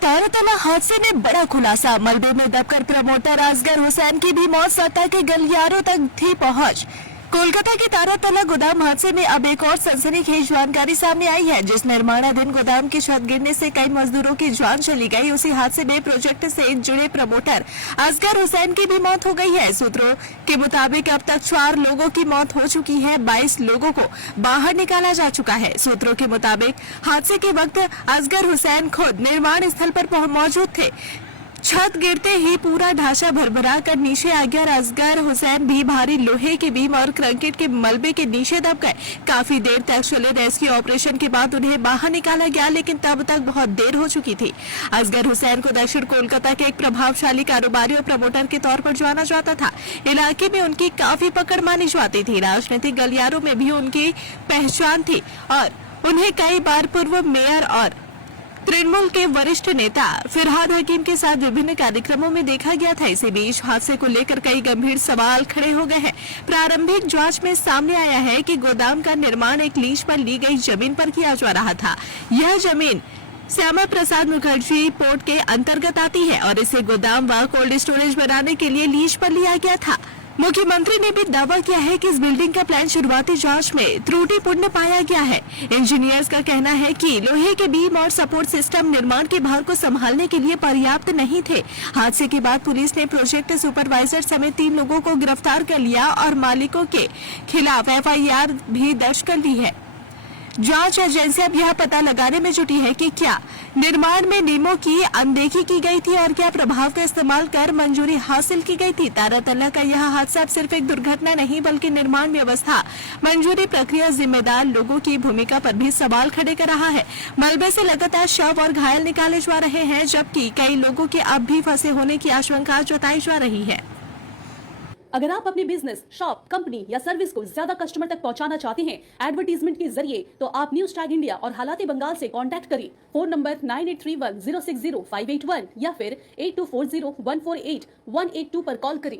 तारातला हादसे में बड़ा खुलासा, मलबे में दबकर प्रमोटर असगर हुसैन की भी मौत, सत्ता के गलियारों तक थी पहुंच। कोलकाता के तारातला गोदाम हादसे में अब एक और सनसनीखेज जानकारी सामने आई है, जिस निर्माणाधीन गोदाम की छत गिरने से कई मजदूरों की जान चली गई। उसी हादसे में प्रोजेक्ट से जुड़े प्रमोटर असगर हुसैन की भी मौत हो गई है। सूत्रों के मुताबिक अब तक 4 लोगों की मौत हो चुकी है, 22 लोगों को बाहर निकाला जा चुका है। सूत्रों के मुताबिक हादसे के वक्त असगर हुसैन खुद निर्माण स्थल पर मौजूद थे। छत गिरते ही पूरा ढांचा भरभरा कर नीचे आ गया और असगर हुसैन भी भारी लोहे के बीम और कंक्रीट के मलबे के नीचे दब गए। काफी देर तक चले रेस्क्यू ऑपरेशन के बाद उन्हें बाहर निकाला गया, लेकिन तब तक बहुत देर हो चुकी थी। असगर हुसैन को दक्षिण कोलकाता के एक प्रभावशाली कारोबारी और प्रमोटर के तौर पर जाना जाता था। इलाके में उनकी काफी पकड़ मानी जाती थी। राजनीतिक गलियारों में भी उनकी पहचान थी और उन्हें कई बार पूर्व मेयर और तृणमूल के वरिष्ठ नेता फिरहाद हकीम के साथ विभिन्न कार्यक्रमों में देखा गया था। इसी बीच हादसे को लेकर कई गंभीर सवाल खड़े हो गए हैं। प्रारंभिक जांच में सामने आया है कि गोदाम का निर्माण एक लीज पर ली गई जमीन पर किया जा रहा था। यह जमीन श्यामा प्रसाद मुखर्जी पोर्ट के अंतर्गत आती है और इसे गोदाम व कोल्ड स्टोरेज बनाने के लिए लीज पर लिया गया था। मुख्यमंत्री ने भी दावा किया है कि इस बिल्डिंग का प्लान शुरुआती जांच में त्रुटिपूर्ण पाया गया है। इंजीनियर्स का कहना है कि लोहे के बीम और सपोर्ट सिस्टम निर्माण के भार को संभालने के लिए पर्याप्त नहीं थे। हादसे के बाद पुलिस ने प्रोजेक्ट सुपरवाइजर समेत 3 लोगों को गिरफ्तार कर लिया और मालिकों के खिलाफ FIR भी दर्ज कर ली है। जांच एजेंसी अब यह पता लगाने में जुटी है कि क्या निर्माण में नियमों की अनदेखी की गई थी और क्या प्रभाव का इस्तेमाल कर मंजूरी हासिल की गई थी। तारातला का यह हादसा सिर्फ एक दुर्घटना नहीं, बल्कि निर्माण व्यवस्था, मंजूरी प्रक्रिया, जिम्मेदार लोगों की भूमिका पर भी सवाल खड़े कर रहा है। मलबे से लगातार शव और घायल निकाले जा रहे हैं, जबकि कई लोगों के अब भी फंसे होने की आशंका जताई जा रही है। अगर आप अपने बिजनेस, शॉप, कंपनी या सर्विस को ज्यादा कस्टमर तक पहुंचाना चाहते हैं एडवर्टीजमेंट के जरिए, तो आप न्यूज टैग इंडिया और हालाते बंगाल से कांटेक्ट करें। फोन नंबर 9831060581 या फिर 8240148182 पर कॉल करें।